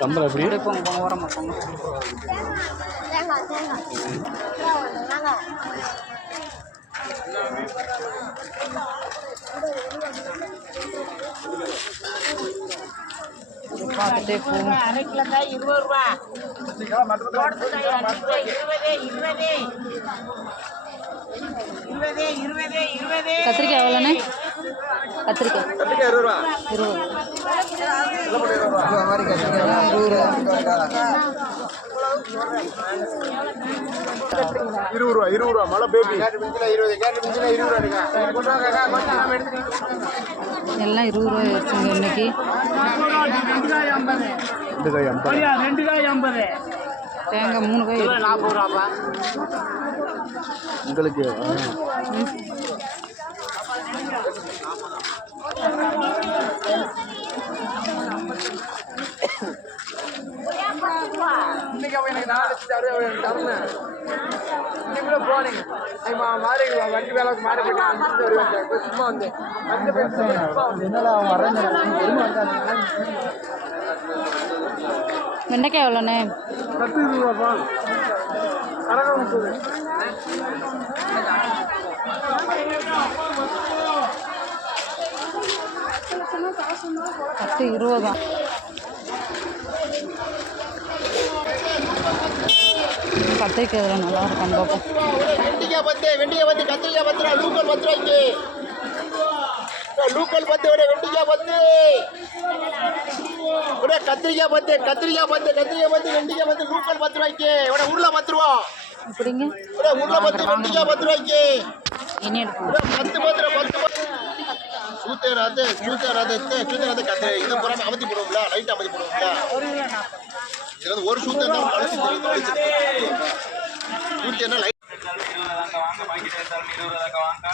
சம்பளம் எப்படி போங்க ஓரமாக போங்க. பார்த்துட்டே போங்க. அரை கிலோக்காய் 20 ரூபா. கத்திரிக்காய் எவ்வளோண்ணே? கத்திரிக்காய் 20 ரூபா. 20 ரூபா. மழை பேபி 20 எல்லாம் 20 ரூபாய் வச்சுங்க இன்னைக்கு. 2 காய் 50. தேங்காய் 3 காய் 40 ரூபாப்பா. உங்களுக்கு இன்னைக்கு எனக்கு 4,60,000 தரணும். இன்னைக்குள்ள போனீங்க மாறி வண்டி வேலை மாறி போயிட்டு சும்மா வந்து வெண்டைக்காய் எவ்வளோண்ணே? 10 ரூபாப்பா. கரகம் 30. பத்து 20 தான். கத்திரிக்காய் இதில் நல்லா இருக்கும் பார்ப்போம். வெண்டிக்காய் 10, கத்திரிக்காய் 10 ரூபா. லூக்கல் 10 ரூபாய்க்கு. லூக்கல் 10 விட வெண்டிக்காய் 10. விட கத்திரிக்காய் 10, வெண்டிக்காய் 10, லூக்கல் 10 ரூபாய்க்கு. விட உருளை 10 ரூபா. இப்படிங்க விட உருளை 10, வெண்டிக்காய் 10 ரூபாய்க்கு. இனி எடுப்போம். 10 சூத்தராது கத்திரி இது பூரா அமர்த்தி போடுவோம்ல, லைட் அமர்த்தி போடுவோம்ல. இது வந்து ஒரு சூத்தர் தான் கழிச்சு சூத்தர்னா லைட். வாங்க பாக்கெட் எடுத்தாலும் 20 ரூபாய்க்கு வாங்க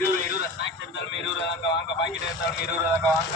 20 ஸ்நாக்ஸ் எடுத்தாலும் 20 ரூபாய்க்கு வாங்க பாக்கெட் எடுத்தாலும் 20 ரூபாய்க்கு வாங்க.